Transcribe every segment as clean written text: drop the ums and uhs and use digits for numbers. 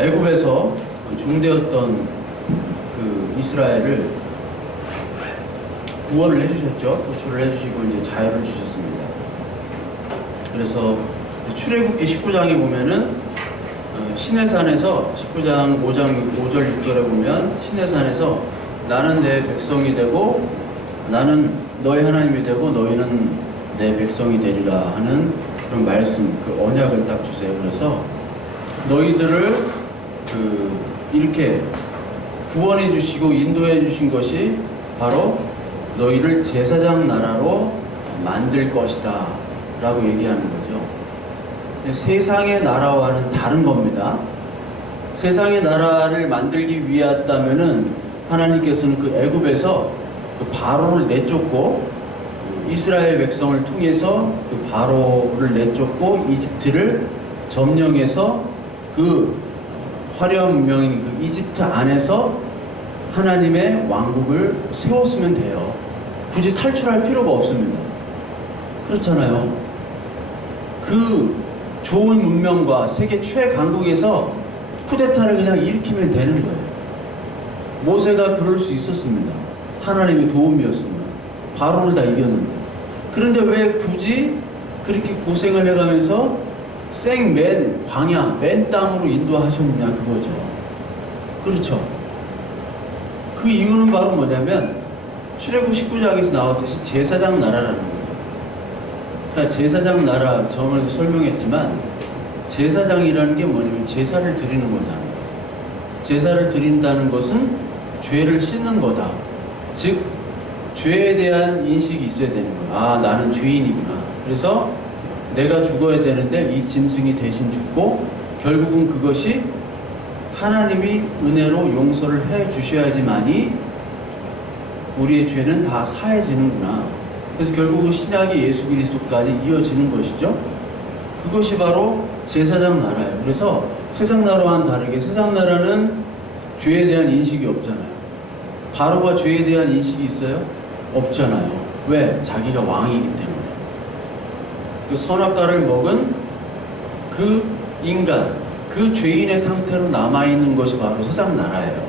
애굽에서 종되었던 그 이스라엘을 구원을 해주셨죠. 구출을 해주시고 이제 자유를 주셨습니다. 그래서 출애굽기 19장에 보면은 시내산에서 19장 5절 6절에 보면 시내산에서 나는 내 백성이 되고 나는 너희 하나님이 되고 너희는 내 백성이 되리라 하는 그런 말씀, 그 언약을 딱 주세요. 그래서 너희들을 이렇게 구원해 주시고 인도해 주신 것이 바로 너희를 제사장 나라로 만들 것이다 라고 얘기하는 거죠. 세상의 나라와는 다른 겁니다. 세상의 나라를 만들기 위하였다면은 하나님께서는 그 애굽에서 그 바로를 내쫓고 이스라엘 백성을 통해서 그 바로를 내쫓고 이집트를 점령해서 그 화려한 문명인 그 이집트 안에서 하나님의 왕국을 세웠으면 돼요. 굳이 탈출할 필요가 없습니다. 그렇잖아요. 그 좋은 문명과 세계 최강국에서 쿠데타를 그냥 일으키면 되는 거예요. 모세가 그럴 수 있었습니다. 하나님의 도움이었으면 바로를 다 이겼는데. 그런데 왜 굳이 그렇게 고생을 해가면서 맨 광야, 맨 땅으로 인도하셨느냐 그거죠. 그렇죠. 그 이유는 바로 뭐냐면 출애굽 19장에서 나왔듯이 제사장 나라라는 거예요. 그러니까 제사장 나라, 저번에도 설명했지만 제사장이라는 게 뭐냐면 제사를 드리는 거잖아요. 제사를 드린다는 것은 죄를 씻는 거다. 즉 죄에 대한 인식이 있어야 되는 거예요. 아, 나는 죄인이구나. 그래서 내가 죽어야 되는데 이 짐승이 대신 죽고 결국은 그것이 하나님이 은혜로 용서를 해 주셔야지만이 우리의 죄는 다 사해지는구나. 그래서 결국은 신약의 예수 그리스도까지 이어지는 것이죠. 그것이 바로 제사장 나라예요. 그래서 세상 나라와는 다르게 세상 나라는 죄에 대한 인식이 없잖아요. 바로가 죄에 대한 인식이 있어요? 없잖아요. 왜? 자기가 왕이기 때문에. 그 선악과를 먹은 그 인간, 그 죄인의 상태로 남아있는 것이 바로 세상 나라예요.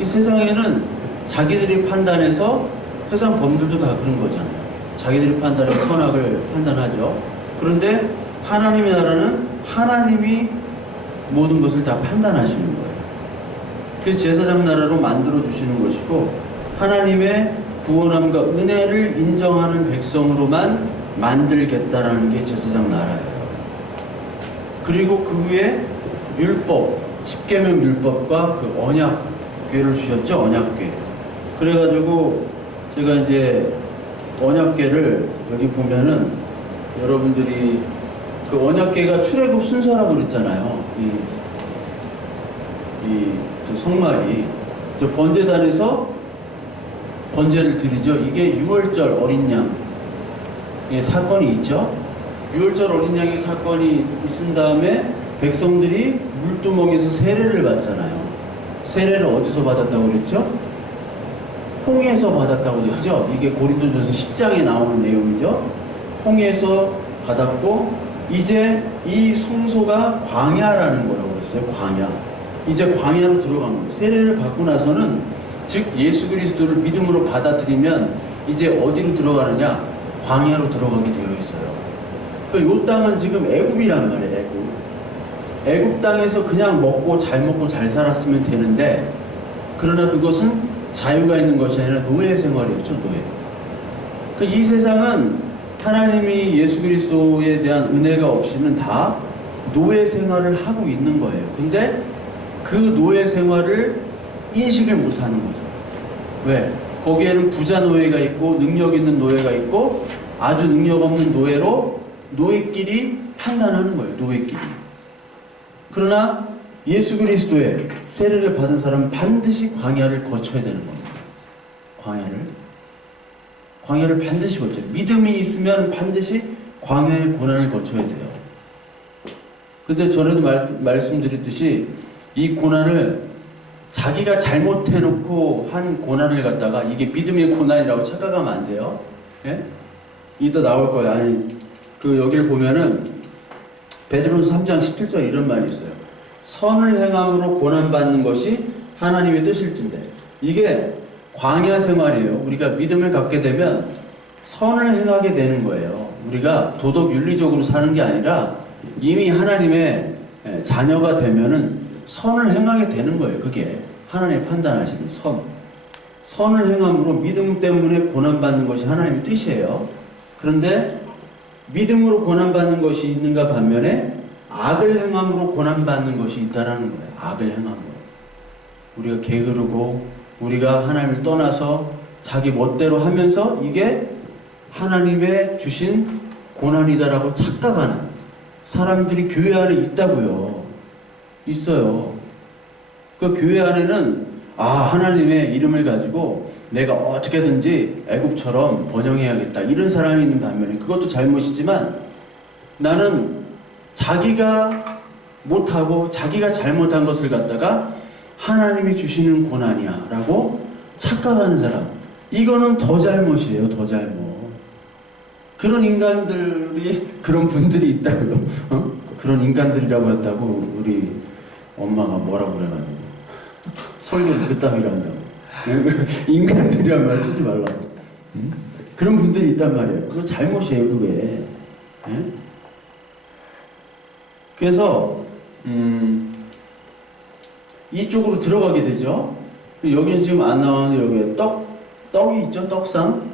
이 세상에는 자기들이 판단해서 세상 범들도 다 그런 거잖아요. 자기들이 판단해서 선악을 판단하죠. 그런데 하나님의 나라는 하나님이 모든 것을 다 판단하시는 거예요. 그래서 제사장 나라로 만들어 주시는 것이고 하나님의 구원함과 은혜를 인정하는 백성으로만 만들겠다라는 게 제사장 나라예요. 그리고 그 후에 율법, 십계명 율법과 그 언약궤를 주셨죠. 언약궤. 그래가지고 제가 이제 언약궤를 여기 보면은 여러분들이 그 언약궤가 출애굽 순서라고 그랬잖아요. 저 성막이 저 번제단에서 번제를 드리죠. 이게 6월절 어린 양의 사건이 있죠. 6월절 어린 양의 사건이 있은 다음에 백성들이 물두멍에서 세례를 받잖아요. 세례를 어디서 받았다고 그랬죠? 홍해에서 받았다고 그랬죠. 이게 고린도전서 10장에 나오는 내용이죠. 홍해에서 받았고 이제 이 성소가 광야라는 거라고 그랬어요. 광야. 이제 광야로 들어간 거예요. 세례를 받고 나서는 즉 예수 그리스도를 믿음으로 받아들이면 이제 어디로 들어가느냐? 광야로 들어가게 되어 있어요. 이 땅은 지금 애굽이란 말이에요. 애굽. 애굽 땅에서 그냥 먹고 잘 살았으면 되는데 그러나 그것은 자유가 있는 것이 아니라 노예 생활이었죠. 노예. 이 세상은 하나님이 예수 그리스도에 대한 은혜가 없이는 다 노예 생활을 하고 있는 거예요. 근데 그 노예 생활을 인식을 못하는 거죠. 왜? 거기에는 부자 노예가 있고 능력 있는 노예가 있고 아주 능력 없는 노예로 노예끼리 판단하는 거예요. 노예끼리. 그러나 예수 그리스도의 세례를 받은 사람은 반드시 광야를 거쳐야 되는 겁니다. 광야를 반드시 거쳐요. 믿음이 있으면 반드시 광야의 고난을 거쳐야 돼요. 근데 전에도 말씀드렸듯이 이 고난을 자기가 잘못해놓고 한 고난을 갖다가 이게 믿음의 고난이라고 착각하면 안 돼요. 예? 이따 나올 거예요. 아니, 여기를 보면은 베드로서 3장 17절 이런 말이 있어요. 선을 행함으로 고난받는 것이 하나님의 뜻일진데, 이게 광야 생활이에요. 우리가 믿음을 갖게 되면 선을 행하게 되는 거예요. 우리가 도덕 윤리적으로 사는 게 아니라 이미 하나님의 자녀가 되면은 선을 행하게 되는 거예요. 그게 하나님이 판단하시는 선을 행함으로 믿음 때문에 고난받는 것이 하나님의 뜻이에요. 그런데 믿음으로 고난받는 것이 있는가 반면에 악을 행함으로 고난받는 것이 있다라는 거예요. 악을 행함으로 우리가 게으르고 우리가 하나님을 떠나서 자기 멋대로 하면서 이게 하나님의 주신 고난이다라고 착각하는 사람들이 교회 안에 있다고요. 있어요. 그 교회 안에는 하나님의 이름을 가지고 내가 어떻게든지 애국처럼 번영해야겠다 이런 사람이 있는 반면에, 그것도 잘못이지만 나는 자기가 못하고 자기가 잘못한 것을 갖다가 하나님이 주시는 고난이야 라고 착각하는 사람, 이거는 더 잘못이에요. 더 잘못. 그런 인간들이, 그런 분들이 있다고요. 그런 인간들이라고 했다고 우리 엄마가 뭐라고 그래가지고 설교를 그따위로 한다고. 인간들이란 말 쓰지 말라고. 그런 분들이 있단 말이에요. 그거 잘못이에요, 그게. 그래서 이쪽으로 들어가게 되죠. 여기는 지금 안 나오는데 여기에 떡이 있죠. 떡상.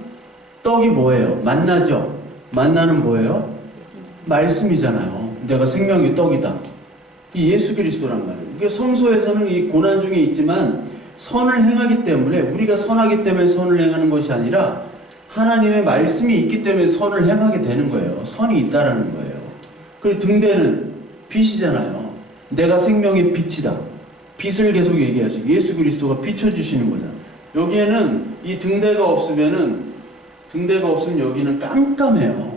떡이 뭐예요? 만나죠. 만나는 뭐예요? 말씀이잖아요. 내가 생명의 떡이다. 이 예수 그리스도란 말이에요. 이게 성소에서는 이 고난 중에 있지만 선을 행하기 때문에, 우리가 선하기 때문에 선을 행하는 것이 아니라 하나님의 말씀이 있기 때문에 선을 행하게 되는 거예요. 선이 있다라는 거예요. 그리고 등대는 빛이잖아요. 내가 생명의 빛이다. 빛을 계속 얘기하시고 예수 그리스도가 비춰주시는 거잖아. 여기에는 이 등대가 없으면 여기는 깜깜해요.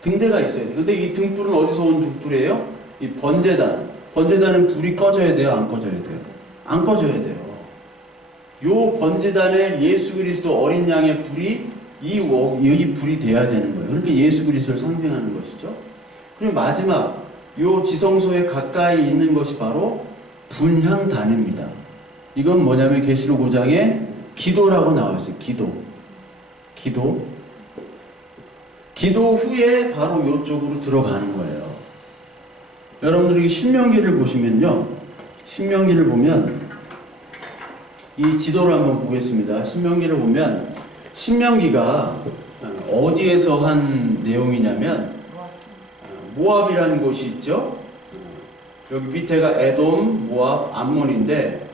등대가 있어야 돼요. 근데 이 등불은 어디서 온 등불이에요? 이 번제단은 불이 꺼져야 돼요? 안 꺼져야 돼요? 안 꺼져야 돼요. 요 번제단에 예수 그리스도 어린 양의 불이 이 불이 돼야 되는 거예요. 그러니까 예수 그리스도를 상징하는 것이죠. 그리고 마지막 요 지성소에 가까이 있는 것이 바로 분향단입니다. 이건 뭐냐면 계시록 5장에 기도라고 나와 있어요. 기도 후에 바로 이쪽으로 들어가는 거예요. 여러분들이 신명기를 보시면요, 신명기를 보면 이 지도를 한번 보겠습니다. 신명기를 보면 신명기가 어디에서 한 내용이냐면 모압이라는 곳이 있죠. 여기 밑에가 에돔, 모압, 암몬인데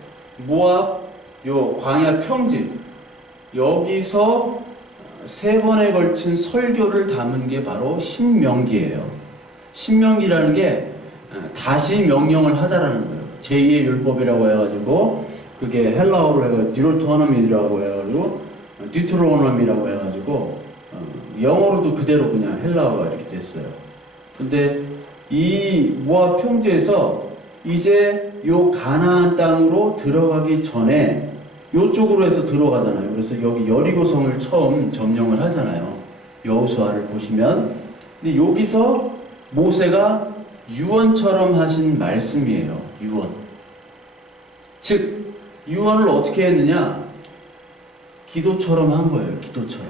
모압 요 광야 평지 여기서 3번에 걸친 설교를 담은 게 바로 신명기예요. 신명기라는 게 다시 명령을 하다라는 거예요. 제2의 율법이라고 해가지고 그게 헬라어로 해가지고 디로토노미라고 해가지고 디트로노미라고 해가지고 영어로도 그대로 그냥 헬라어가 이렇게 됐어요. 근데 이 모압 평지에서 이제 요 가나안 땅으로 들어가기 전에 요쪽으로 해서 들어가잖아요. 그래서 여기 여리고성을 처음 점령을 하잖아요. 여호수아를 보시면. 근데 여기서 모세가 유언처럼 하신 말씀이에요. 유언. 즉 유언을 어떻게 했느냐? 기도처럼 한 거예요. 기도처럼.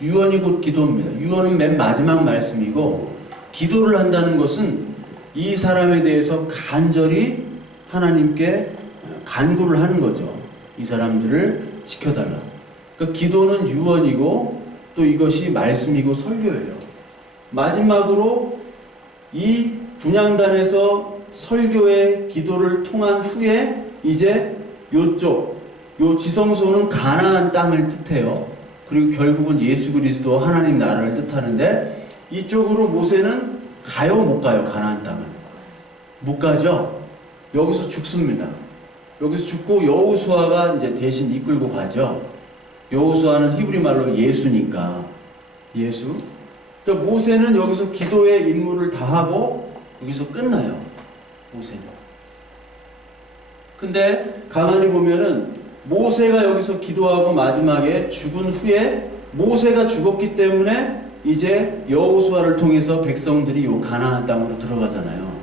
유언이 곧 기도입니다. 유언은 맨 마지막 말씀이고, 기도를 한다는 것은 이 사람에 대해서 간절히 하나님께 간구를 하는 거죠. 이 사람들을 지켜달라. 그러니까 기도는 유언이고 또 이것이 말씀이고 설교예요. 마지막으로 이 분향단에서 설교의 기도를 통한 후에 이제 요쪽 요 지성소는 가나안 땅을 뜻해요. 그리고 결국은 예수 그리스도 하나님 나라를 뜻하는데, 이쪽으로 모세는 가요 못 가요? 가나안 땅을 못 가죠. 여기서 죽습니다. 여기서 죽고 여호수아가 이제 대신 이끌고 가죠. 여호수아는 히브리 말로 예수니까 예수. 그러니까 모세는 여기서 기도의 임무를 다 하고 여기서 끝나요. 모세는. 근데 가만히 보면은 모세가 여기서 기도하고 마지막에 죽은 후에 모세가 죽었기 때문에 이제 여호수아를 통해서 백성들이 요 가나안 땅으로 들어가잖아요.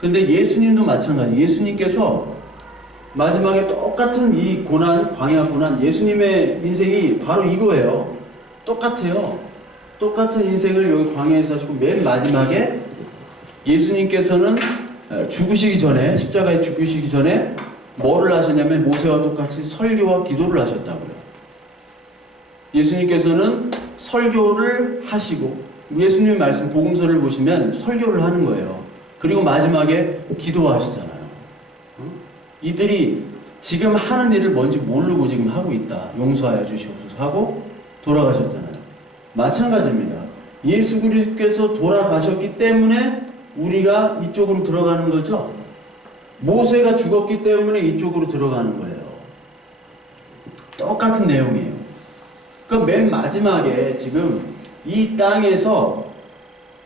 근데 예수님도 마찬가지. 예수님께서 마지막에 똑같은 이 고난, 광야 고난, 예수님의 인생이 바로 이거예요. 똑같아요. 똑같은 인생을 여기 광야에서 하시고 맨 마지막에 예수님께서는 죽으시기 전에, 십자가에 죽으시기 전에 뭐를 하셨냐면 모세와 똑같이 설교와 기도를 하셨다고요. 예수님께서는 설교를 하시고, 예수님의 말씀 복음서를 보시면 설교를 하는 거예요. 그리고 마지막에 기도하시잖아요. 이들이 지금 하는 일을 뭔지 모르고 지금 하고 있다. 용서하여 주시옵소서 하고 돌아가셨잖아요. 마찬가지입니다. 예수 그리스도께서 돌아가셨기 때문에 우리가 이쪽으로 들어가는 거죠. 모세가 죽었기 때문에 이쪽으로 들어가는 거예요. 똑같은 내용이에요. 그러니까 맨 마지막에 지금 이 땅에서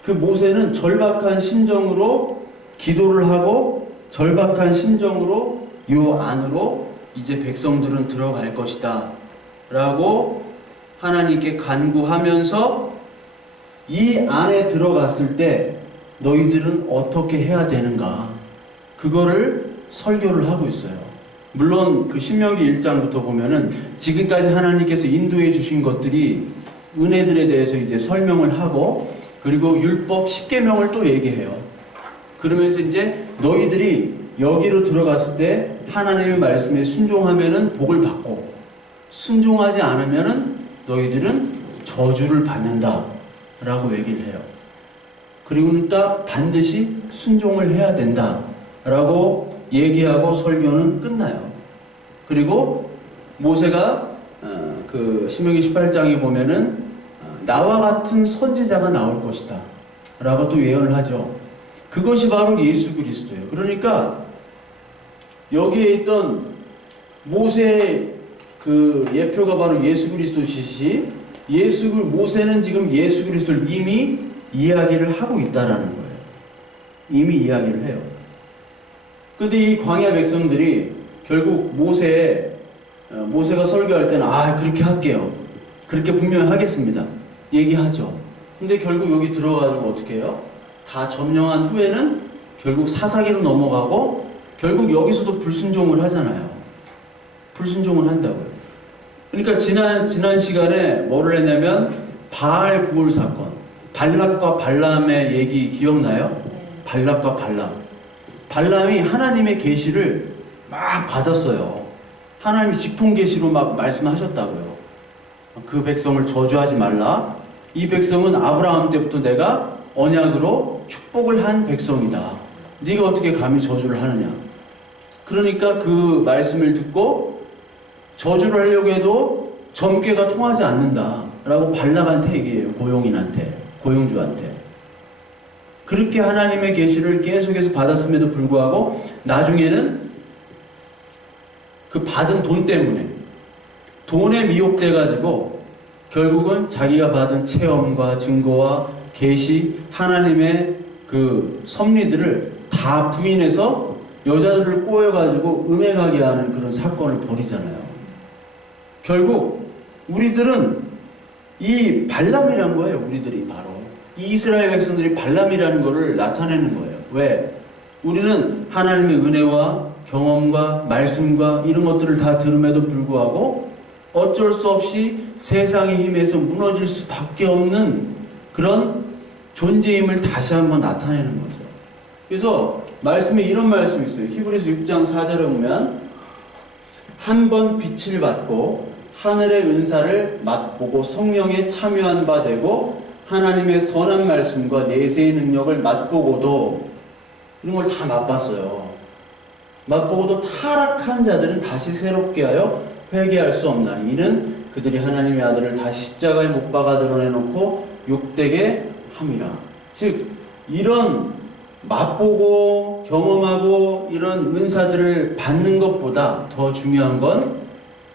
그 모세는 절박한 심정으로 기도를 하고 절박한 심정으로 요 안으로 이제 백성들은 들어갈 것이다 라고 하나님께 간구하면서 이 안에 들어갔을 때 너희들은 어떻게 해야 되는가, 그거를 설교를 하고 있어요. 물론 그 신명기 1장부터 보면은 지금까지 하나님께서 인도해 주신 것들이 은혜들에 대해서 이제 설명을 하고, 그리고 율법 10계명을 또 얘기해요. 그러면서 이제 너희들이 여기로 들어갔을 때 하나님의 말씀에 순종하면은 복을 받고, 순종하지 않으면은 너희들은 저주를 받는다 라고 얘기를 해요. 그리고 그러니까 반드시 순종을 해야 된다 라고 얘기하고 설교는 끝나요. 그리고 모세가 그 신명기 18장에 보면은 나와 같은 선지자가 나올 것이다 라고 또 예언을 하죠. 그것이 바로 예수 그리스도예요. 그러니까 여기에 있던 모세의 그 예표가 바로 예수 그리스도시시, 모세는 지금 예수 그리스도를 이미 이야기를 하고 있다라는 거예요. 이미 이야기를 해요. 근데 이 광야 백성들이 결국 모세가 설교할 때는 그렇게 할게요, 그렇게 분명히 하겠습니다 얘기하죠. 근데 결국 여기 들어가서 어떻게 해요? 다 점령한 후에는 결국 사사기로 넘어가고 결국 여기서도 불순종을 하잖아요. 불순종을 한다고요. 그러니까 지난 시간에 뭐를 했냐면 바알 부울 사건, 발락과 발람의 얘기 기억나요? 발락과 발람이 하나님의 계시를 막 받았어요. 하나님이 직통 계시로 막 말씀하셨다고요. 그 백성을 저주하지 말라. 이 백성은 아브라함 때부터 내가 언약으로 축복을 한 백성이다. 네가 어떻게 감히 저주를 하느냐. 그러니까 그 말씀을 듣고 저주를 하려고 해도 점괘가 통하지 않는다 라고 발락한테 얘기해요. 고용주한테. 그렇게 하나님의 계시를 계속해서 받았음에도 불구하고 나중에는 그 받은 돈 때문에 돈에 미혹돼 가지고 결국은 자기가 받은 체험과 증거와 계시, 하나님의 그 섭리들을 다 부인해서 여자들을 꼬여가지고 음행하게 하는 그런 사건을 벌이잖아요. 결국 우리들은 이 발람이란 거예요. 우리들이 바로 이 이스라엘 백성들이 발람이라는 거를 나타내는 거예요. 왜? 우리는 하나님의 은혜와 경험과 말씀과 이런 것들을 다 들음에도 불구하고 어쩔 수 없이 세상의 힘에서 무너질 수밖에 없는 그런 존재임을 다시 한번 나타내는 거죠. 그래서 말씀에 이런 말씀이 있어요. 히브리서 6장 4절에 보면 한 번 빛을 받고 하늘의 은사를 맛보고 성령에 참여한 바 되고 하나님의 선한 말씀과 내세의 능력을 맛보고도, 이런 걸 다 맛봤어요. 맛보고도 타락한 자들은 다시 새롭게 하여 회개할 수 없나니 이는 그들이 하나님의 아들을 다시 십자가에 못 박아 드러내놓고 욕되게 함이라. 즉 이런 맛보고 경험하고 이런 은사들을 받는 것보다 더 중요한 건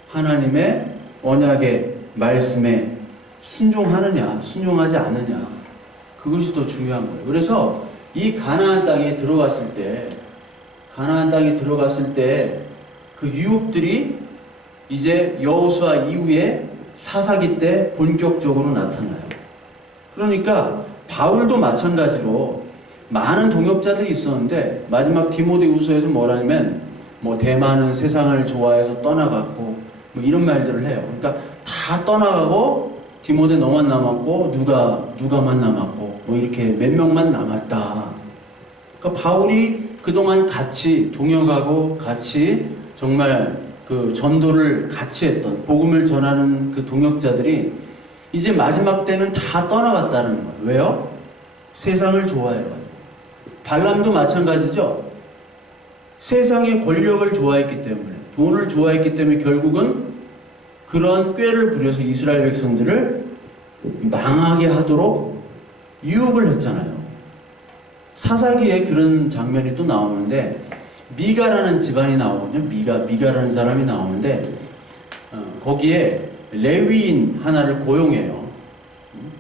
하나님의 언약의 말씀에 순종하느냐 순종하지 않느냐, 그것이 더 중요한 거예요. 그래서 이 가나안 땅에 들어갔을 때 그 유혹들이 이제 여호수아 이후에 사사기 때 본격적으로 나타나요. 그러니까 바울도 마찬가지로 많은 동역자들이 있었는데 마지막 디모데후서에서 뭐라냐면 뭐 대만은 세상을 좋아해서 떠나갔고 뭐 이런 말들을 해요. 그러니까 다 떠나가고 디모데 너만 남았고 누가만 남았고 뭐 이렇게 몇 명만 남았다. 그러니까 바울이 그동안 같이 동역하고 같이 정말 그 전도를 같이 했던 복음을 전하는 그 동역자들이 이제 마지막 때는 다 떠나갔다는 거예요. 왜요? 세상을 좋아해요. 발람도 마찬가지죠. 세상의 권력을 좋아했기 때문에, 돈을 좋아했기 때문에 결국은 그런 꾀를 부려서 이스라엘 백성들을 망하게 하도록 유혹을 했잖아요. 사사기에 그런 장면이 또 나오는데 미가라는 집안이 나오거든요. 미가라는 사람이 나오는데 거기에 레위인 하나를 고용해요.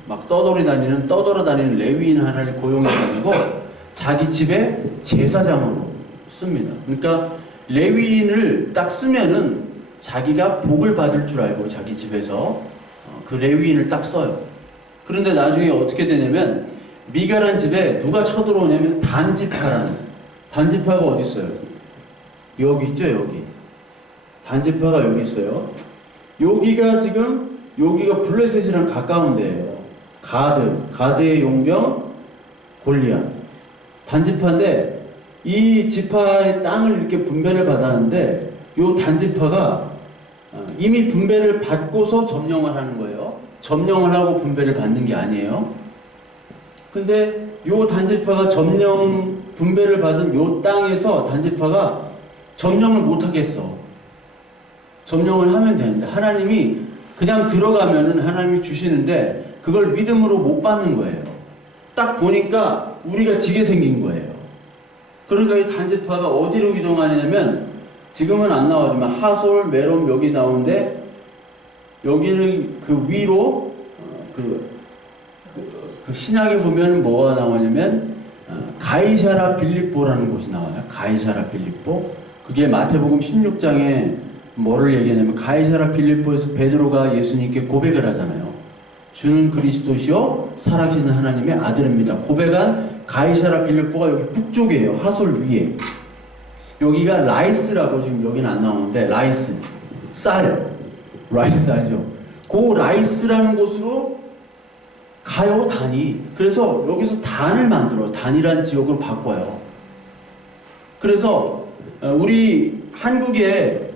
막 떠돌아 다니는 레위인 하나를 고용해가지고 자기 집에 제사장으로 씁니다. 그러니까 레위인을 딱 쓰면은 자기가 복을 받을 줄 알고 자기 집에서 그 레위인을 딱 써요. 그런데 나중에 어떻게 되냐면 미가란 집에 누가 쳐들어오냐면 단지파가 어디 있어요? 여기 있죠, 여기. 단지파가 여기 있어요. 여기가 블레셋이랑 가까운 데예요. 가드의 용병 골리앗. 단지파인데 이 지파의 땅을 이렇게 분배를 받았는데 이 단지파가 이미 분배를 받고서 점령을 하는 거예요. 점령을 하고 분배를 받는 게 아니에요. 근데 이 단지파가 분배를 받은 이 땅에서 단지파가 점령을 못 하겠어. 점령을 하면 되는데 하나님이 그냥 들어가면은 하나님이 주시는데 그걸 믿음으로 못 받는 거예요. 딱 보니까 우리가 지게 생긴 거예요. 그러니까 이 단지파가 어디로 이동하냐면 지금은 안 나오지만 하솔, 메론 여기 나오는데 여기는 그 위로 그 신약에 보면 뭐가 나오냐면 가이사라 빌립보라는 곳이 나와요. 가이사라 빌립보. 그게 마태복음 16장에 뭐를 얘기하냐면 가이사라 빌립보에서 베드로가 예수님께 고백을 하잖아요. 주는 그리스도시요 살아계신 하나님의 아들입니다. 고백한 가이사라 빌립보가 여기 북쪽이에요. 하솔 위에. 여기가 라이스라고 지금 여기는 안 나오는데 라이스. 라이스 알죠? 그 라이스라는 곳으로 가요, 단이. 그래서 여기서 단을 만들어. 단이란 지역으로 바꿔요. 그래서 우리 한국의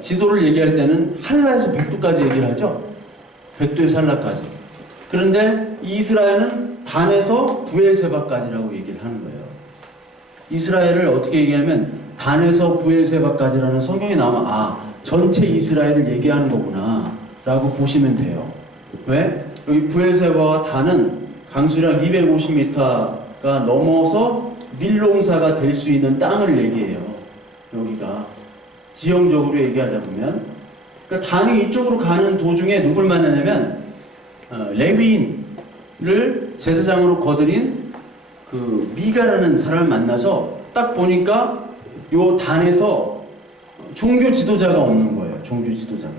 지도를 얘기할 때는 한라에서 백두까지 얘기를 하죠. 백두에서 한라까지. 그런데 이스라엘은 단에서 부엘세바까지라고 얘기를 하는 거예요. 이스라엘을 어떻게 얘기하면 단에서 부엘세바까지라는 성경이 나오면 전체 이스라엘을 얘기하는 거구나 라고 보시면 돼요. 왜? 여기 부엘세바와 단은 강수량 250m가 넘어서 밀농사가 될 수 있는 땅을 얘기해요. 여기가 지형적으로 얘기하자 보면 그러니까 단이 이쪽으로 가는 도중에 누굴 만나냐면 레위인을 제사장으로 거들인 그 미가라는 사람을 만나서 딱 보니까 요 단에서 종교 지도자가 없는 거예요. 종교 지도자가.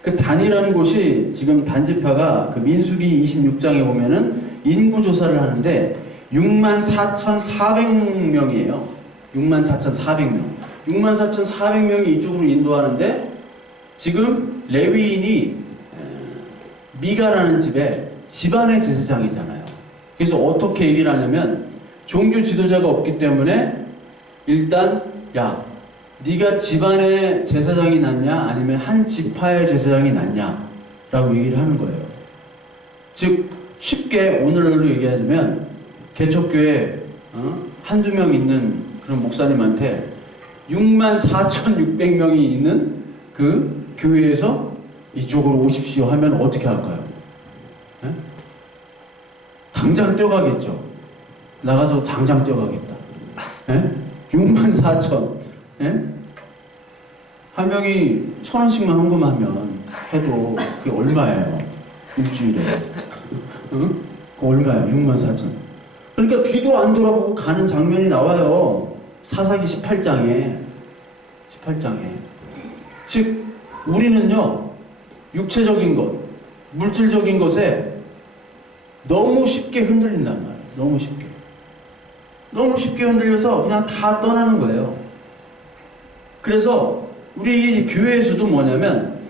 그 단이라는 곳이 지금 단지파가 그 민수기 26장에 보면은 인구조사를 하는데 64,400명이에요. 64,400명. 64,400명이 이쪽으로 인도하는데 지금 레위인이 미가라는 집안의 제사장이잖아요. 그래서 어떻게 얘기를 하냐면 종교 지도자가 없기 때문에 일단 네가 집안의 제사장이 낫냐 아니면 한 지파의 제사장이 낫냐 라고 얘기를 하는 거예요. 즉 쉽게 오늘날로 얘기하자면 개척교회 한두 명 있는 그런 목사님한테 64,600명이 있는 그 교회에서 이쪽으로 오십시오 하면 어떻게 할까요? 에? 당장 뛰어가겠죠. 나가서 당장 뛰어가겠다. 64,000 한 명이 1,000원씩만 헌금하면 해도 그게 얼마예요? 일주일에. 응? 그 얼마예요? 64,000. 그러니까 뒤도 안 돌아보고 가는 장면이 나와요. 사사기 18장에. 즉 우리는요 육체적인 것, 물질적인 것에 너무 쉽게 흔들린단 말이에요. 너무 쉽게. 너무 쉽게 흔들려서 그냥 다 떠나는 거예요. 그래서 우리 교회에서도 뭐냐면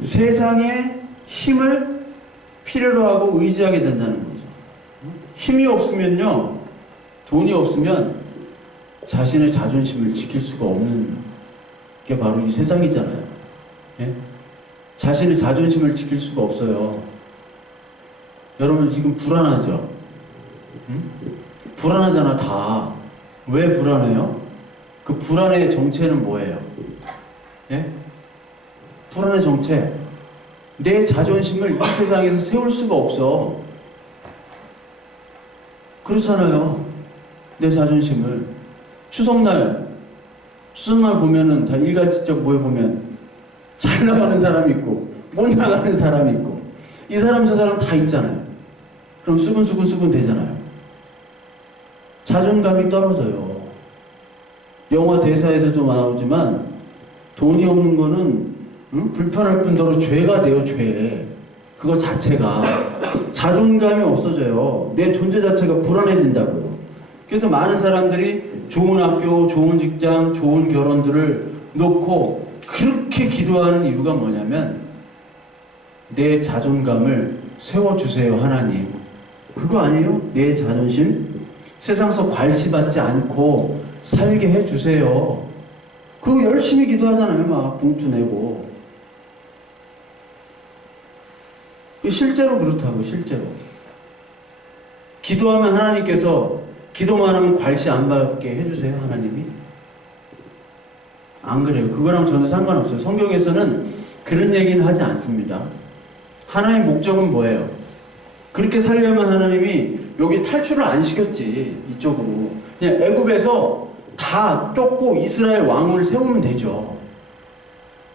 세상의 힘을 필요로 하고 의지하게 된다는 거죠. 힘이 없으면요, 돈이 없으면 자신의 자존심을 지킬 수가 없는 게 바로 이 세상이잖아요. 예? 자신의 자존심을 지킬 수가 없어요. 여러분 지금 불안하죠? 응? 불안하잖아, 다. 왜 불안해요? 그 불안의 정체는 뭐예요? 예? 불안의 정체. 내 자존심을 이 세상에서 세울 수가 없어. 그렇잖아요. 내 자존심을. 추석날 보면은 다 일가지적 모여보면 잘 나가는 사람이 있고, 못 나가는 사람이 있고, 이 사람 저 사람 다 있잖아요. 그럼 수근수근 되잖아요. 자존감이 떨어져요. 영화 대사에서도 나오지만 돈이 없는 거는 불편할 뿐더러 죄가 돼요, 죄. 그거 자체가. 자존감이 없어져요. 내 존재 자체가 불안해진다고요. 그래서 많은 사람들이 좋은 학교, 좋은 직장, 좋은 결혼들을 놓고 그렇게 기도하는 이유가 뭐냐면 내 자존감을 세워주세요, 하나님. 그거 아니에요? 내 자존심? 세상에서 괄시받지 않고 살게 해주세요. 그거 열심히 기도하잖아요. 막 봉투 내고. 실제로 그렇다고, 실제로. 기도하면 하나님께서 기도만 하면 괄시 안 받게 해주세요, 하나님이? 안 그래요. 그거랑 전혀 상관없어요. 성경에서는 그런 얘기는 하지 않습니다. 하나님의 목적은 뭐예요? 그렇게 살려면 하나님이 여기 탈출을 안 시켰지, 이쪽으로. 그냥 애굽에서 다 쫓고 이스라엘 왕을 세우면 되죠.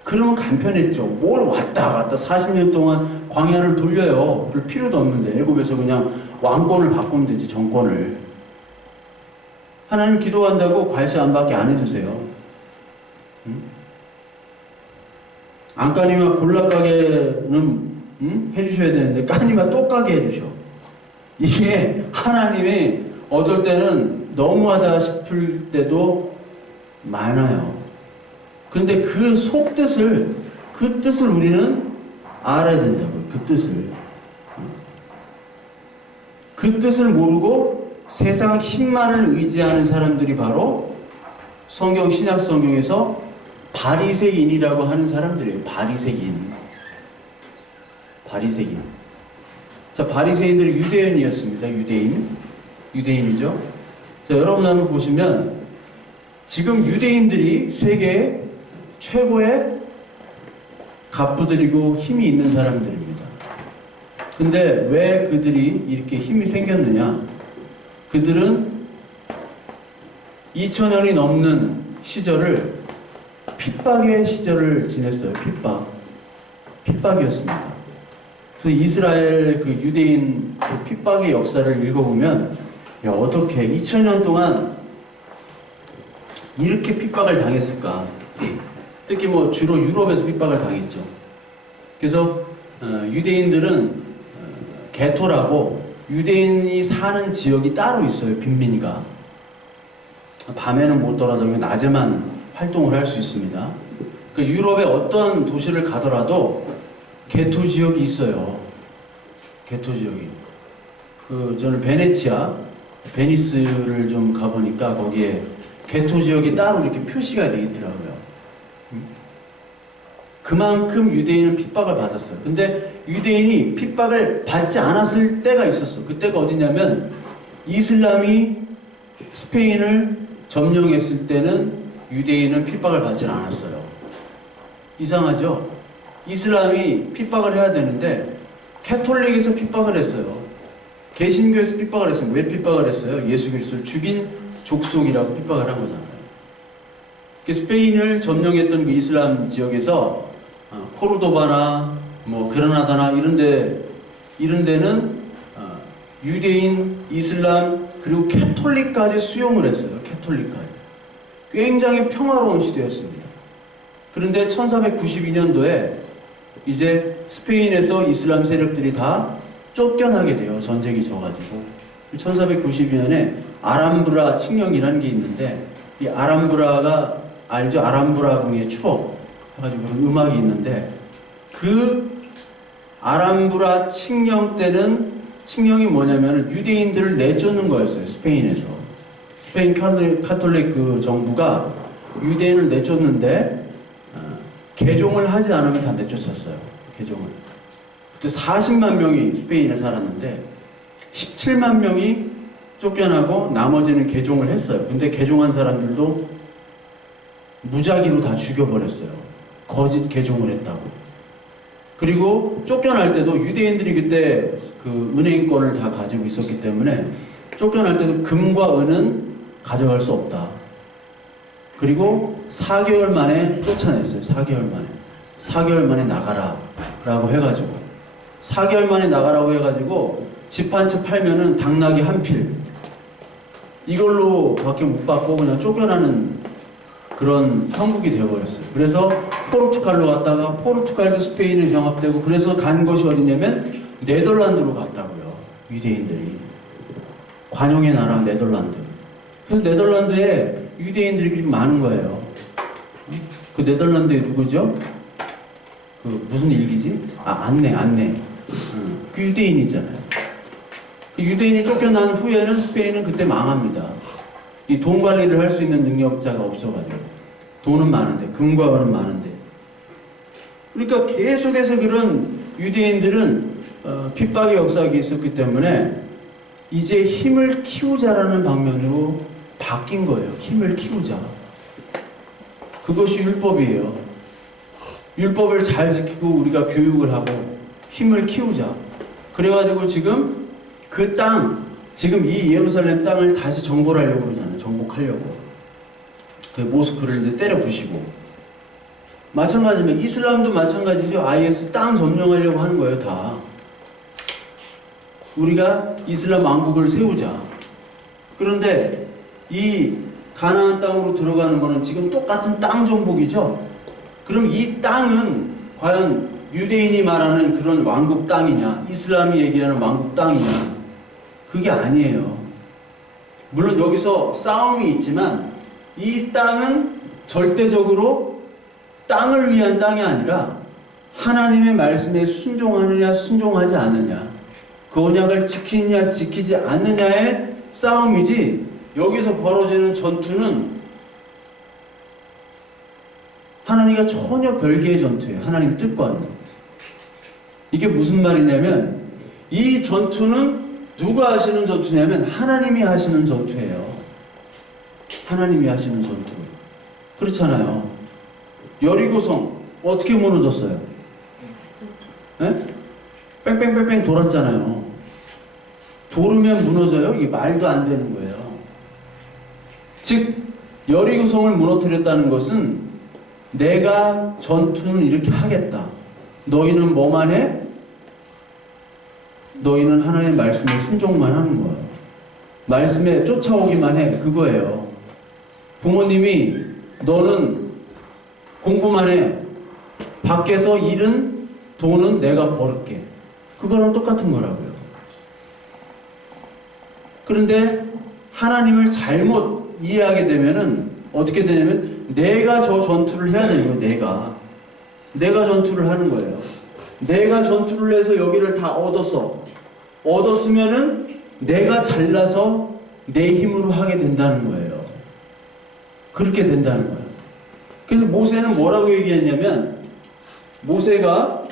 그러면 간편했죠. 뭘 왔다 갔다 40년 동안 광야를 돌려요. 그럴 필요도 없는데 애굽에서 그냥 왕권을 바꾸면 되지, 정권을. 하나님 기도한다고 괄시 안 받게 안 해주세요. 응? 안 까니마 골라 까게는 해주셔야 되는데 까니마 또 까게 해주셔. 이게 하나님이 어떨 때는 너무하다 싶을 때도 많아요. 그런데 그 속뜻을, 그 뜻을 우리는 알아야 된다고요. 그 뜻을. 그 뜻을 모르고 세상 힘만을 의지하는 사람들이 바로 성경, 신약 성경에서 바리새인이라고 하는 사람들이에요. 바리새인. 자, 바리새인들이 유대인이었습니다. 유대인이죠. 자, 여러분 한번 보시면 지금 유대인들이 세계의 최고의 갑부들이고 힘이 있는 사람들입니다. 근데 왜 그들이 이렇게 힘이 생겼느냐? 그들은 2000년이 넘는 시절을 핍박의 시절을 지냈어요. 핍박이었습니다. 그래서 이스라엘 그 유대인 그 핍박의 역사를 읽어보면, 야, 어떻게 2000년 동안 이렇게 핍박을 당했을까? 특히 뭐 주로 유럽에서 핍박을 당했죠. 그래서 유대인들은 게토라고 유대인이 사는 지역이 따로 있어요. 빈민가. 밤에는 못 돌아다니고 낮에만 활동을 할 수 있습니다. 그 유럽의 어떤 도시를 가더라도 게토 지역이 있어요. 게토 지역이. 저는 베니스를 좀 가보니까 거기에 게토 지역이 따로 이렇게 표시가 되어 있더라고요. 그만큼 유대인은 핍박을 받았어요. 근데 유대인이 핍박을 받지 않았을 때가 있었어. 그때가 어디냐면 이슬람이 스페인을 점령했을 때는 유대인은 핍박을 받지 않았어요. 이상하죠? 이슬람이 핍박을 해야 되는데 캐톨릭에서 핍박을 했어요. 개신교에서 핍박을 했어요. 왜 핍박을 했어요? 예수 그리스도를 죽인 족속이라고 핍박을 한 거잖아요. 스페인을 점령했던 그 이슬람 지역에서 코르도바나 뭐 그라나다나 이런 데는 유대인, 이슬람 그리고 캐톨릭까지 수용을 했어요. 캐톨릭까지. 굉장히 평화로운 시대였습니다. 그런데 1492년도에 이제 스페인에서 이슬람 세력들이 다 쫓겨나게 돼요. 전쟁이 져가지고. 1492년에 아람브라 칙령이라는 게 있는데, 이 아람브라가 알죠? 아람브라궁의 추억 해가지고 그런 음악이 있는데, 그 아람브라 칙령 때는, 칙령이 뭐냐면 유대인들을 내쫓는 거였어요. 스페인에서. 스페인 카톨릭 그 정부가 유대인을 내쫓는데 개종을 하지 않으면 다 내쫓았어요. 개종을. 그때 40만 명이 스페인에 살았는데 17만 명이 쫓겨나고 나머지는 개종을 했어요. 근데 개종한 사람들도 무작위로 다 죽여버렸어요. 거짓 개종을 했다고. 그리고 쫓겨날 때도 유대인들이 그때 그 은행권을 다 가지고 있었기 때문에 쫓겨날 때도 금과 은은 가져갈 수 없다. 그리고 4개월 만에 쫓아냈어요. 4개월 만에. 4개월 만에 나가라. 라고 해가지고. 4개월 만에 나가라고 해가지고 집 한 채 팔면은 당나귀 한 필. 이걸로 밖에 못 받고 그냥 쫓겨나는 그런 형국이 되어버렸어요. 그래서 포르투갈로 갔다가 포르투갈도 스페인에 병합되고 그래서 간 것이 어디냐면 네덜란드로 갔다고요. 유대인들이. 관용의 나라 네덜란드. 그래서 네덜란드에 유대인들이 그렇게 많은 거예요. 그 네덜란드에 누구죠? 그 무슨 일기지? 안내. 그 유대인이잖아요. 그 유대인이 쫓겨난 후에는 스페인은 그때 망합니다. 이 돈 관리를 할 수 있는 능력자가 없어가지고. 돈은 많은데, 금과 은은 많은데. 그러니까 계속해서 그런 유대인들은 핍박의 역사가 있었기 때문에 이제 힘을 키우자라는 방면으로 바뀐 거예요. 힘을 키우자. 그것이 율법이에요. 율법을 잘 지키고 우리가 교육을 하고 힘을 키우자. 그래가지고 지금 그 땅, 지금 이 예루살렘 땅을 다시 정벌하려고 그러잖아요. 정복하려고. 그 모스크를 이제 때려 부시고. 마찬가지면 이슬람도 마찬가지죠. IS 땅 점령하려고 하는 거예요, 다. 우리가 이슬람 왕국을 세우자. 그런데 이 가나안 땅으로 들어가는 거는 지금 똑같은 땅 정복이죠. 그럼 이 땅은 과연 유대인이 말하는 그런 왕국 땅이냐, 이슬람이 얘기하는 왕국 땅이냐? 그게 아니에요. 물론 여기서 싸움이 있지만 이 땅은 절대적으로 땅을 위한 땅이 아니라 하나님의 말씀에 순종하느냐 순종하지 않느냐, 그 언약을 지키느냐 지키지 않느냐의 싸움이지, 여기서 벌어지는 전투는 하나님과 전혀 별개의 전투예요. 하나님 뜻과는. 이게 무슨 말이냐면 이 전투는 누가 하시는 전투냐면 하나님이 하시는 전투예요. 하나님이 하시는 전투. 그렇잖아요. 여리고성 어떻게 무너졌어요? 네? 뺑뺑뺑뺑 돌았잖아요. 돌으면 무너져요? 이게 말도 안 되는 거예요. 즉 여리고성을 무너뜨렸다는 것은 내가 전투는 이렇게 하겠다. 너희는 뭐만 해? 너희는 하나님의 말씀에 순종만 하는 거예요. 말씀에 쫓아오기만 해. 그거예요. 부모님이 너는 공부만 해. 밖에서 일은, 돈은 내가 벌을게. 그거랑 똑같은 거라고요. 그런데 하나님을 잘못 이해하게 되면은 어떻게 되냐면 내가 저 전투를 해야 되는 거예요. 내가 전투를 하는 거예요. 내가 전투를 해서 여기를 다 얻었으면은 내가 잘나서 내 힘으로 하게 된다는 거예요. 그렇게 된다는 거예요. 그래서 모세는 뭐라고 얘기했냐면, 모세가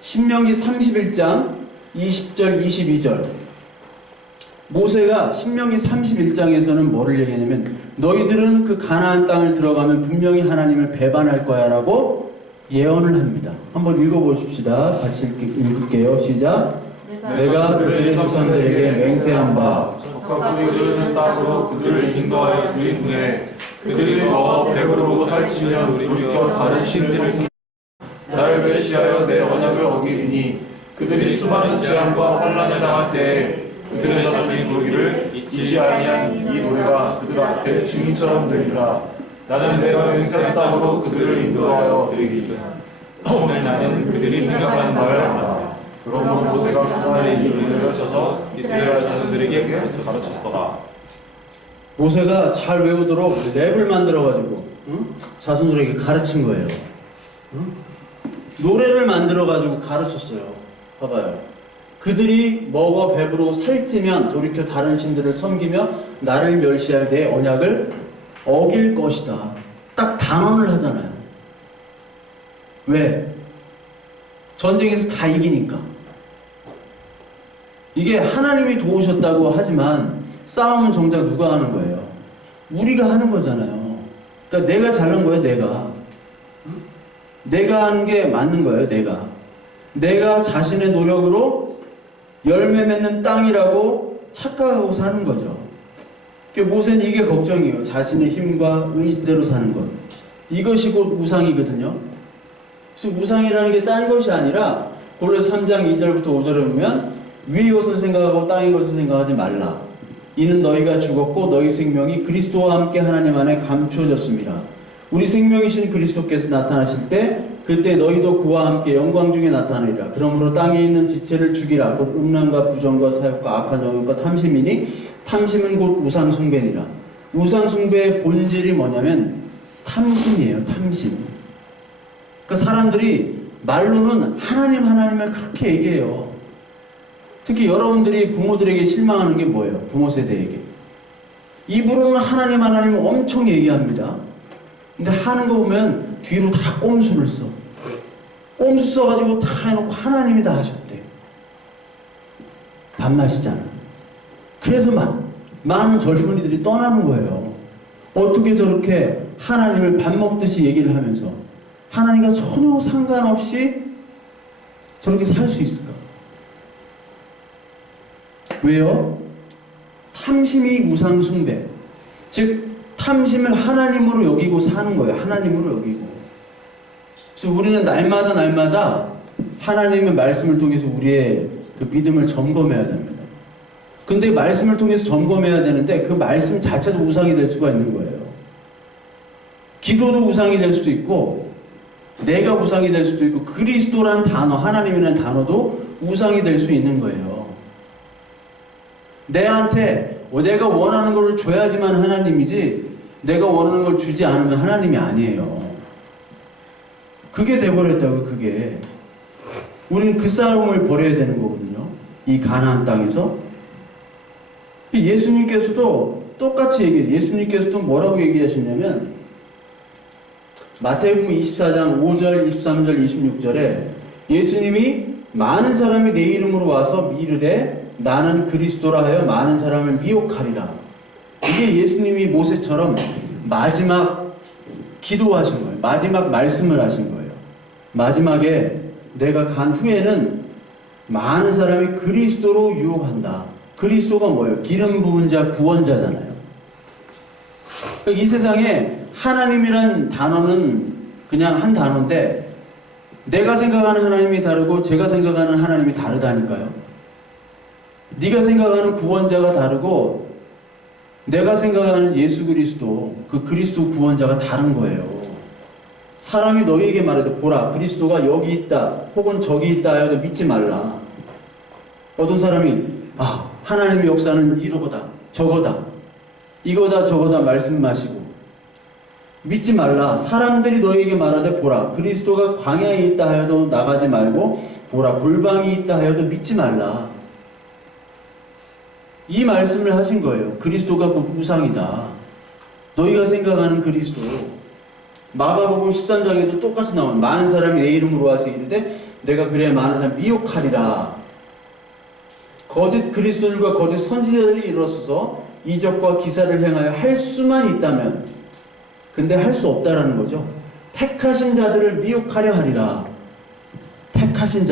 신명기 31장 20절 22절, 모세가 신명기 31장에서는 뭐를 얘기하냐면 너희들은 그 가나안 땅을 들어가면 분명히 하나님을 배반할 거야 라고 예언을 합니다. 한번 읽어보십시다. 같이 읽을게요. 시작. 내가 그들의 조상들에게 맹세한 바 적과 꿀이 흐르는 땅으로 그들을 인도하여 들인 후에 그들이 너와 배부르고 살찌면 우리 곁 다른 신들을 나를 멸시하여 내 언약을 어기리니 그들이 수많은 재앙과 환난에 당할 때에 그들의 자손이 부르기를 잊지 아니한 이 노래가 그들 앞에 증인처럼 되리라. 나는 내가 맹세한 땅으로 그들을 인도하여 드리리라. 오늘 나는 그들이 생각하는 말을 알아. 그러므로 모세가 하나님의 율을 펼쳐서 이스라엘 자손들에게 가르쳤더라. 모세가 잘 외우도록 랩을 만들어가지고 자손들에게 가르친 거예요. 노래를 만들어가지고 가르쳤어요. 봐봐요. 그들이 먹어 배부르고 살찌면 돌이켜 다른 신들을 섬기며 나를 멸시할 내 언약을 어길 것이다. 딱 단언을 하잖아요. 왜? 전쟁에서 다 이기니까. 이게 하나님이 도우셨다고 하지만 싸움은 정작 누가 하는 거예요? 우리가 하는 거잖아요. 그러니까 내가 잘난 거예요, 내가. 내가 하는 게 맞는 거예요, 내가. 내가 자신의 노력으로 열매 맺는 땅이라고 착각하고 사는 거죠. 그러니까 모세는 이게 걱정이에요. 자신의 힘과 의지대로 사는 것. 이것이 곧 우상이거든요. 그래서 우상이라는 게 딴 것이 아니라 골로새 3장 2절부터 5절에 보면 위의 것을 생각하고 땅의 것을 생각하지 말라. 이는 너희가 죽었고 너희 생명이 그리스도와 함께 하나님 안에 감추어졌습니다. 우리 생명이신 그리스도께서 나타나실 때 그때 너희도 그와 함께 영광 중에 나타나리라. 그러므로 땅에 있는 지체를 죽이라. 곧 음란과 부정과 사욕과 악한 정욕과 탐심이니 탐심은 곧 우상 숭배니라. 우상 숭배의 본질이 뭐냐면 탐심이에요. 탐심. 그러니까 사람들이 말로는 하나님을 그렇게 얘기해요. 특히 여러분들이 부모들에게 실망하는 게 뭐예요? 부모 세대에게. 입으로는 하나님을 엄청 얘기합니다. 근데 하는 거 보면 뒤로 다 꼼수를 써. 꼼수 써가지고 다 해놓고 하나님이 다 하셨대. 밥맛이잖아. 그래서 많은 젊은이들이 떠나는 거예요. 어떻게 저렇게 하나님을 밥 먹듯이 얘기를 하면서 하나님과 전혀 상관없이 저렇게 살 수 있을까? 왜요? 탐심이 우상 숭배. 즉 탐심을 하나님으로 여기고 사는 거예요. 하나님으로 여기고. 그래서 우리는 날마다 하나님의 말씀을 통해서 우리의 그 믿음을 점검해야 됩니다. 근데 말씀을 통해서 점검해야 되는데 그 말씀 자체도 우상이 될 수가 있는 거예요. 기도도 우상이 될 수도 있고 내가 우상이 될 수도 있고 그리스도란 단어, 하나님이라는 단어도 우상이 될 수 있는 거예요. 내한테 내가 원하는 걸 줘야지만 하나님이지 내가 원하는 걸 주지 않으면 하나님이 아니에요. 그게 돼버렸다고요. 그게. 우리는 그 싸움을 벌여야 되는 거거든요. 이 가나안 땅에서. 예수님께서도 똑같이 얘기해요. 예수님께서도 뭐라고 얘기하셨냐면 마태복음 24장 5절, 23절, 26절에 예수님이 많은 사람이 내 이름으로 와서 이르되 나는 그리스도라 하여 많은 사람을 미혹하리라. 이게 예수님이 모세처럼 마지막 기도하신 거예요. 마지막 말씀을 하신 거예요. 마지막에 내가 간 후에는 많은 사람이 그리스도로 유혹한다. 그리스도가 뭐예요? 기름 부은 자, 구원자잖아요. 이 세상에 하나님이란 단어는 그냥 한 단어인데 내가 생각하는 하나님이 다르고 제가 생각하는 하나님이 다르다니까요. 네가 생각하는 구원자가 다르고 내가 생각하는 예수 그리스도, 그 그리스도 구원자가 다른 거예요. 사람이 너희에게 말해도 보라 그리스도가 여기 있다 혹은 저기 있다 해도 믿지 말라. 어떤 사람이 하나님의 역사는 이러고다 저거다 이거다 저거다 말씀하시고 믿지 말라. 사람들이 너희에게 말하되 보라 그리스도가 광야에 있다 하여도 나가지 말고 보라 골방이 있다 하여도 믿지 말라. 이 말씀을 하신 거예요. 그리스도가 곧 우상이다. 너희가 생각하는 그리스도. 마가복음 13장에도 똑같이 나온 많은 사람이 내 이름으로 와서 이르되 내가 그래야 많은 사람 미혹하리라. 거짓 그리스도들과 거짓 선지자들이 일어서서 이적과 기사를 행하여 할 수만 있다면 근데 할 수 없다라는 거죠. 택하신 자들을 미혹하려 하리라. 택하신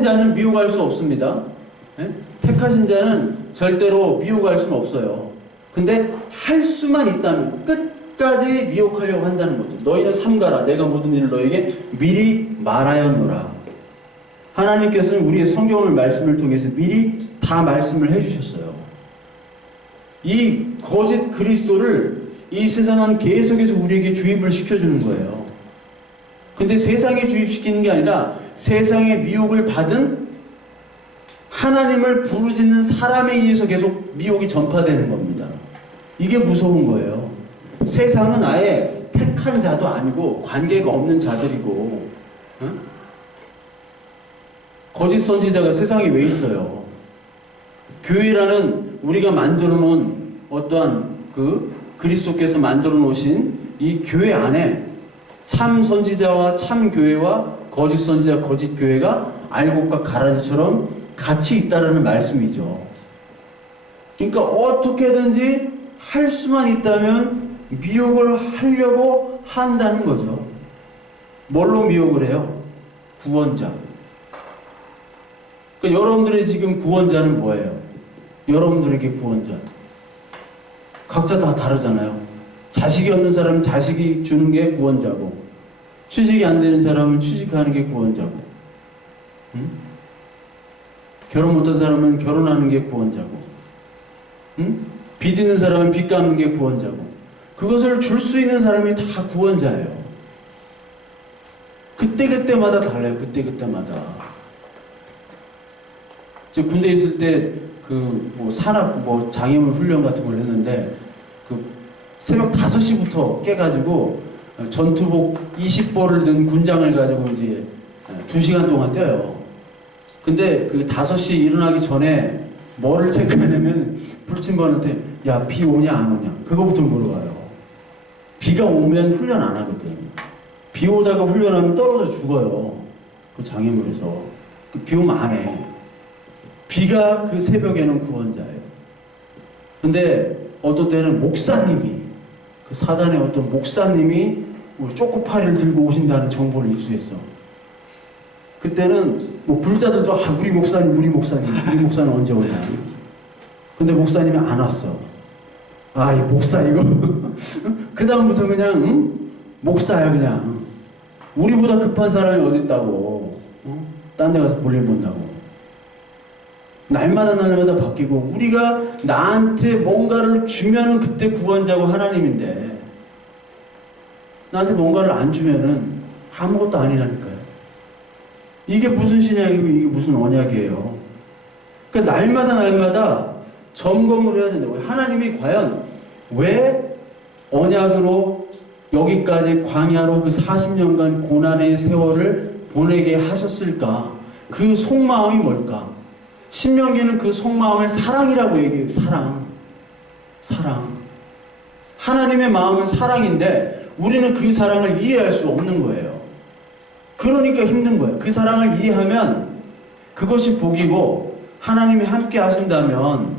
자는 미혹할 수 없습니다. 네? 택하신 자는 절대로 미혹할 수는 없어요. 근데 할 수만 있다면 끝까지 미혹하려고 한다는 거죠. 너희는 삼가라. 내가 모든 일을 너에게 미리 말하였노라. 하나님께서는 우리의 성경을 말씀을 통해서 미리 다 말씀을 해주셨어요. 이 거짓 그리스도를 이 세상은 계속해서 우리에게 주입을 시켜주는 거예요. 근데 세상에 주입시키는 게 아니라 세상의 미혹을 받은 하나님을 부르짖는 사람에 의해서 계속 미혹이 전파되는 겁니다. 이게 무서운 거예요. 세상은 아예 택한 자도 아니고 관계가 없는 자들이고, 응? 거짓 선지자가 세상에 왜 있어요? 교회라는 우리가 만들어 놓은 어떠한 그리스도께서 만들어 놓으신 이 교회 안에 참 선지자와 참 교회와 거짓 선지자, 거짓 교회가 알곡과 가라지처럼 같이 있다라는 말씀이죠. 그러니까 어떻게든지 할 수만 있다면 미혹을 하려고 한다는 거죠. 뭘로 미혹을 해요? 구원자. 그러니까 여러분들의 지금 구원자는 뭐예요? 여러분들에게 구원자. 각자 다 다르잖아요. 자식이 없는 사람은 자식이 주는 게 구원자고, 취직이 안 되는 사람은 취직하는 게 구원자고, 응? 결혼 못한 사람은 결혼하는 게 구원자고, 응? 빚 있는 사람은 빚 갚는 게 구원자고, 그것을 줄 수 있는 사람이 다 구원자예요. 그때그때마다 달라요. 그때그때마다. 저 군대에 있을 때 산악 장애물 훈련 같은 걸 했는데 새벽 5시부터 깨가지고 전투복 20벌을 든 군장을 가지고 이제 2시간 동안 뛰어요. 근데 5시 일어나기 전에 뭐를 체크하냐면 불침번한테 야, 비 오냐 안 오냐 그거부터 물어봐요. 비가 오면 훈련 안 하거든. 비 오다가 훈련하면 떨어져 죽어요. 그 장애물에서. 비 오면 안 해. 비가 그 새벽에는 구원자예요. 근데 어떤 때는 목사님이, 그 사단의 어떤 목사님이 우리 초코파리를 들고 오신다는 정보를 입수했어. 그때는 불자들도 우리 목사님 언제 오냐. 근데 목사님이 안 왔어. 이 목사 이거 그 다음부터 그냥 목사야 그냥. 우리보다 급한 사람이 어디 있다고. 딴 데 가서 볼일 본다고. 날마다 바뀌고, 우리가 나한테 뭔가를 주면은 그때 구원자고 하나님인데, 나한테 뭔가를 안 주면은 아무것도 아니라니까요. 이게 무슨 신약이고 이게 무슨 언약이에요. 그러니까 날마다 점검을 해야 된다고요. 하나님이 과연 왜 언약으로 여기까지 광야로 그 40년간 고난의 세월을 보내게 하셨을까? 그 속마음이 뭘까? 신명기는 그 속마음을 사랑이라고 얘기해요. 사랑. 하나님의 마음은 사랑인데 우리는 그 사랑을 이해할 수 없는 거예요. 그러니까 힘든 거예요. 그 사랑을 이해하면 그것이 복이고, 하나님이 함께 하신다면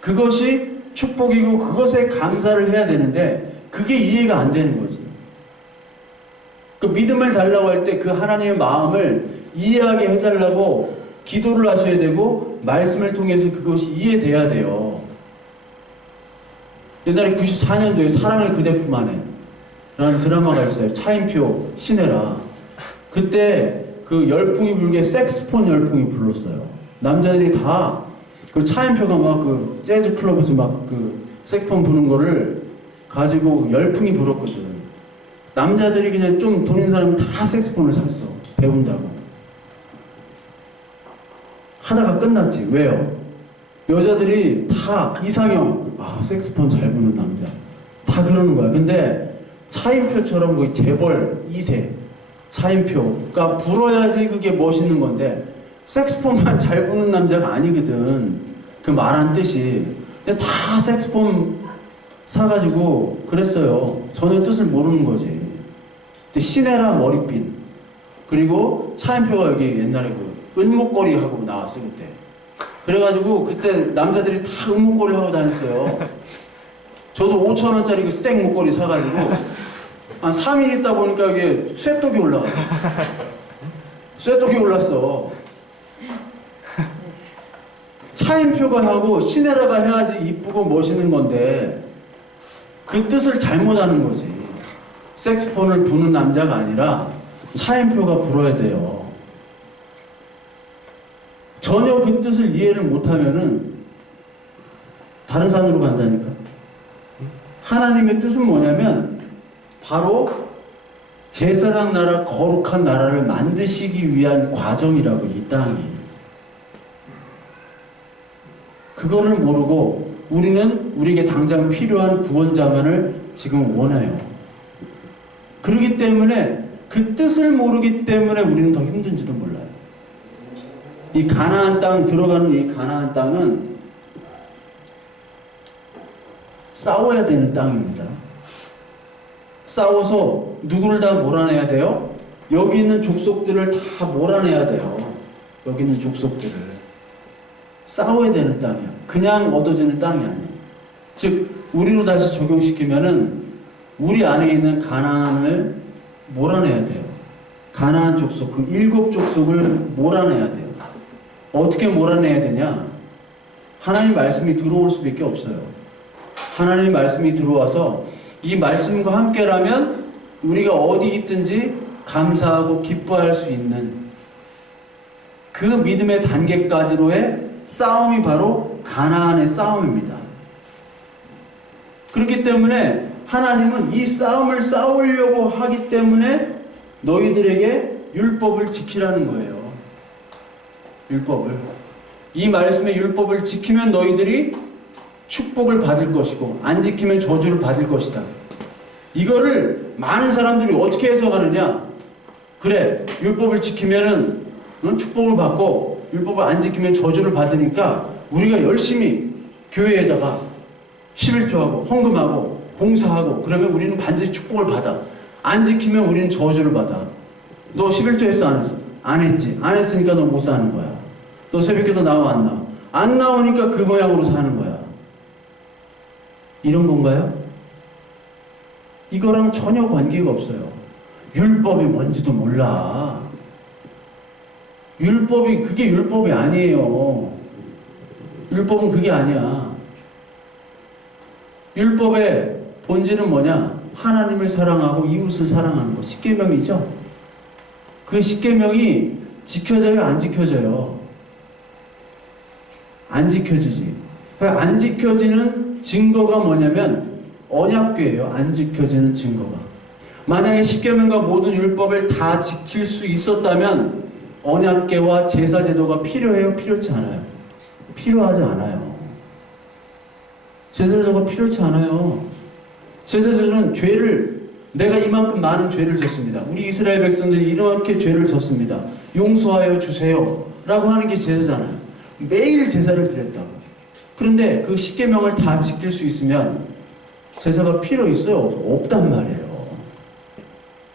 그것이 축복이고, 그것에 감사를 해야 되는데 그게 이해가 안 되는 거지. 그 믿음을 달라고 할 때 그 하나님의 마음을 이해하게 해달라고 기도를 하셔야 되고, 말씀을 통해서 그것이 이해돼야 돼요. 옛날에 94년도에 사랑을 그대 품 안에 라는 드라마가 있어요. 차인표, 신혜라. 그때 그 열풍이 불게 색스폰 열풍이 불렀어요. 남자들이 다 그 차인표가 막 그 재즈 클럽에서 막 그 색스폰 부는 거를 가지고 열풍이 불었거든. 남자들이 그냥 좀 돈 있는 사람은 다 색스폰을 샀어. 배운다고. 하다가 끝났지. 왜요? 여자들이 다 이상형, 색스폰 잘 부는 남자. 다 그러는 거야. 근데 차인표처럼 거의 재벌 2세 차인표가 불어야지 그게 멋있는 건데, 색스폰만 잘 부는 남자가 아니거든. 그 말한 뜻이. 근데 다 색스폰 사가지고 그랬어요. 전혀 뜻을 모르는 거지. 근데 신혜라 머리핀, 그리고 차인표가 여기 옛날에 은목걸이 하고 나왔어요 그때. 그래가지고 그때 남자들이 다 은목걸이 하고 다녔어요. 저도 5,000원짜리 그 스택 목걸이 사가지고 한 3일 있다 보니까 이게 쇠독이 올라가요. 쇠독이 올랐어. 차인표가 하고 신혜라가 해야지 이쁘고 멋있는 건데 그 뜻을 잘못하는 거지. 색스폰을 부는 남자가 아니라 차인표가 불어야 돼요. 전혀 그 뜻을 이해를 못하면은 다른 산으로 간다니까. 하나님의 뜻은 뭐냐면 바로 제사장 나라, 거룩한 나라를 만드시기 위한 과정이라고, 이 땅이. 그거를 모르고 우리는 우리에게 당장 필요한 구원자만을 지금 원해요. 그렇기 때문에 그 뜻을 모르기 때문에 우리는 더 힘든지도 몰라요. 이 가나안 땅 들어가는 이 가나안 땅은 싸워야 되는 땅입니다. 싸워서 누구를 다 몰아내야 돼요? 여기 있는 족속들을 다 몰아내야 돼요. 여기 있는 족속들을. 싸워야 되는 땅이야. 그냥 얻어지는 땅이 아니에요. 즉 우리로 다시 적용시키면은 우리 안에 있는 가나안을 몰아내야 돼요. 가나안 족속, 그 7 족속을 몰아내야 돼요. 어떻게 몰아내야 되냐? 하나님 말씀이 들어올 수밖에 없어요. 하나님 말씀이 들어와서 이 말씀과 함께라면 우리가 어디 있든지 감사하고 기뻐할 수 있는 그 믿음의 단계까지로의 싸움이 바로 가나안의 싸움입니다. 그렇기 때문에 하나님은 이 싸움을 싸우려고 하기 때문에 너희들에게 율법을 지키라는 거예요. 율법을. 이 말씀의 율법을 지키면 너희들이 축복을 받을 것이고 안 지키면 저주를 받을 것이다. 이거를 많은 사람들이 어떻게 해석하느냐? 그래, 율법을 지키면은 축복을 받고 율법을 안 지키면 저주를 받으니까 우리가 열심히 교회에다가 11조하고 헌금하고 봉사하고 그러면 우리는 반드시 축복을 받아. 안 지키면 우리는 저주를 받아. 너 11조 했어 안 했어? 안 했지. 안 했으니까 너 못 사는 거야. 너 새벽기도 나와 안 나와? 안 나오니까 그 모양으로 사는 거야. 이런 건가요? 이거랑 전혀 관계가 없어요. 율법이 뭔지도 몰라. 그게 율법이 아니에요. 율법은 그게 아니야. 율법의 본질은 뭐냐? 하나님을 사랑하고 이웃을 사랑하는 거. 10계명이죠? 그 10계명이 지켜져요? 안 지켜져요? 안 지켜지지. 안 지켜지는 증거가 뭐냐면 언약궤예요. 안 지켜지는 증거가. 만약에 10계명과 모든 율법을 다 지킬 수 있었다면 언약궤와 제사제도가 필요해요? 필요치 않아요? 필요하지 않아요. 제사제도가 필요치 않아요. 제사제도는 내가 이만큼 많은 죄를 졌습니다. 우리 이스라엘 백성들이 이렇게 죄를 졌습니다. 용서하여 주세요. 라고 하는 게 제사잖아요. 매일 제사를 드렸다고. 그런데 그 10계명을 다 지킬 수 있으면 제사가 필요 있어요? 없단 말이에요.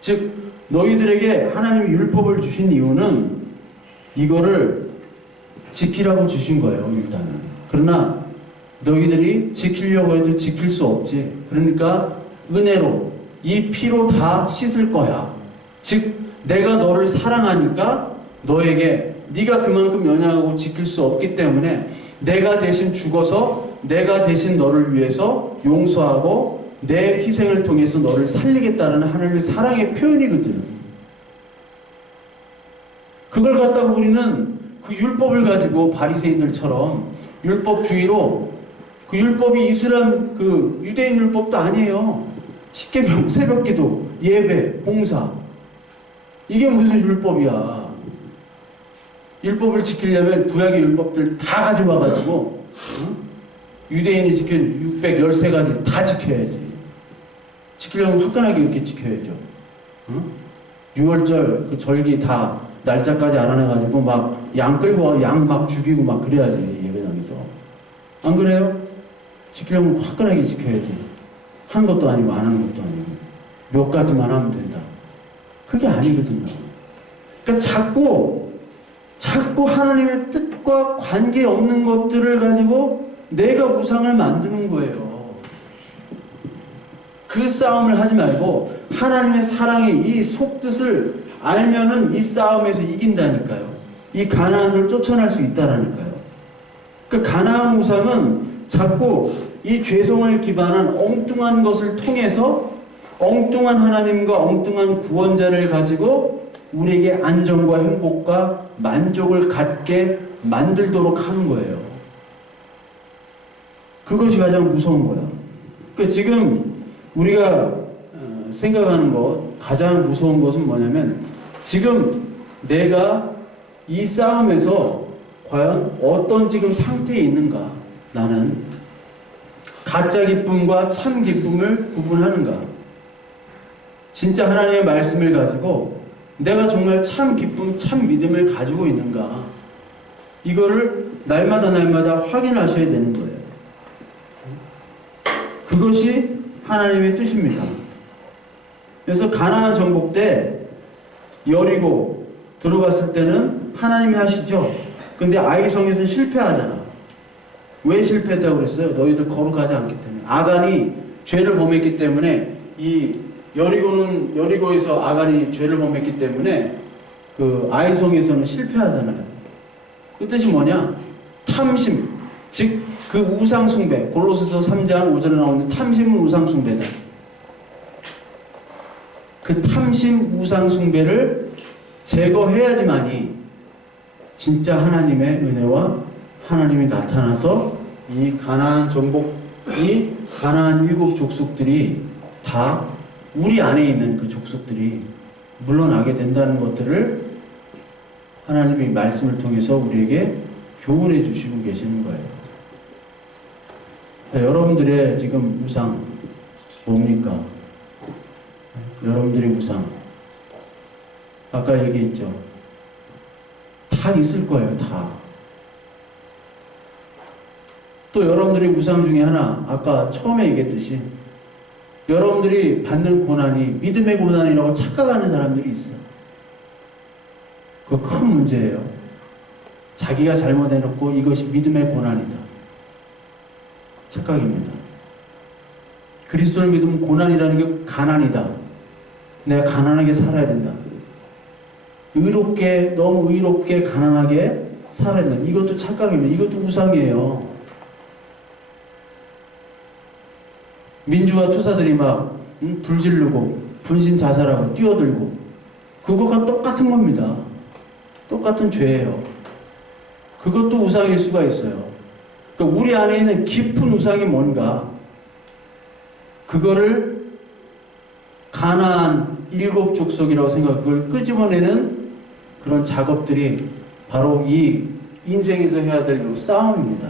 즉 너희들에게 하나님이 율법을 주신 이유는 이거를 지키라고 주신 거예요. 일단은. 그러나 너희들이 지키려고 해도 지킬 수 없지. 그러니까 은혜로 이 피로 다 씻을 거야. 즉 내가 너를 사랑하니까 너에게 네가 그만큼 연약하고 지킬 수 없기 때문에 내가 대신 죽어서 내가 대신 너를 위해서 용서하고 내 희생을 통해서 너를 살리겠다는 하나님의 사랑의 표현이거든. 그걸 갖다가 우리는 그 율법을 가지고 바리새인들처럼 율법주의로 그 율법이 이슬람 그 유대인 율법도 아니에요. 10계명, 새벽기도, 예배, 봉사. 이게 무슨 율법이야. 율법을 지키려면 구약의 율법들 다 가지고 와가지고 유대인이 지킨 613가지 다 지켜야지. 지키려면 화끈하게 이렇게 지켜야죠. 6월절 그 절기 다 날짜까지 알아내가지고 막 양 끌고 와 양 막 죽이고 막 그래야지 예배당에서. 안 그래요? 지키려면 화끈하게 지켜야지. 하는 것도 아니고 안 하는 것도 아니고 몇 가지만 하면 된다. 그게 아니거든요. 그러니까 자꾸 하나님의 뜻과 관계없는 것들을 가지고 내가 우상을 만드는 거예요. 그 싸움을 하지 말고 하나님의 사랑의 이 속뜻을 알면은 이 싸움에서 이긴다니까요. 이 가나안을 쫓아낼 수 있다라니까요. 그 가나안 우상은 자꾸 이 죄성을 기반한 엉뚱한 것을 통해서 엉뚱한 하나님과 엉뚱한 구원자를 가지고 우리에게 안정과 행복과 만족을 갖게 만들도록 하는 거예요. 그것이 가장 무서운 거야. 그러니까 지금 우리가 생각하는 것, 가장 무서운 것은 뭐냐면 지금 내가 이 싸움에서 과연 어떤 지금 상태에 있는가? 나는 가짜 기쁨과 참 기쁨을 구분하는가? 진짜 하나님의 말씀을 가지고 내가 정말 참 기쁨, 참 믿음을 가지고 있는가? 이거를 날마다 확인하셔야 되는 거예요. 그것이 하나님의 뜻입니다. 그래서 가나안 정복 때 여리고 들어갔을 때는 하나님이 하시죠. 근데 아이성에서는 실패하잖아. 왜 실패했다고 그랬어요? 너희들 거룩하지 않기 때문에. 아간이 죄를 범했기 때문에 이 여리고에서 아간이 죄를 범했기 때문에 그 아이성에서는 실패하잖아요. 그 뜻이 뭐냐? 탐심, 즉 그 우상숭배. 골로새서 3장 5절에 나오는 탐심은 우상숭배다. 그 탐심 우상숭배를 제거해야지만이 진짜 하나님의 은혜와 하나님이 나타나서 이 가나안 정복이 가나안 7 족속들이 다 우리 안에 있는 그 족속들이 물러나게 된다는 것들을 하나님이 말씀을 통해서 우리에게 교훈해 주시고 계시는 거예요. 여러분들의 지금 우상 뭡니까? 여러분들의 우상 아까 얘기했죠. 다 있을 거예요. 다. 또 여러분들의 우상 중에 하나 아까 처음에 얘기했듯이 여러분들이 받는 고난이 믿음의 고난이라고 착각하는 사람들이 있어요. 그거 큰 문제예요. 자기가 잘못해놓고 이것이 믿음의 고난이다. 착각입니다. 그리스도를 믿으면 고난이라는 게 가난이다. 내가 가난하게 살아야 된다. 의롭게, 너무 의롭게 가난하게 살아야 된다. 이것도 착각입니다. 이것도 우상이에요. 민주화 투사들이 막 불 지르고 분신 자살하고 뛰어들고 그것과 똑같은 겁니다. 똑같은 죄예요. 그것도 우상일 수가 있어요. 그러니까 우리 안에 있는 깊은 우상이 뭔가 그거를 가나안 7 족속이라고 생각하고 그걸 끄집어내는 그런 작업들이 바로 이 인생에서 해야 될 싸움입니다.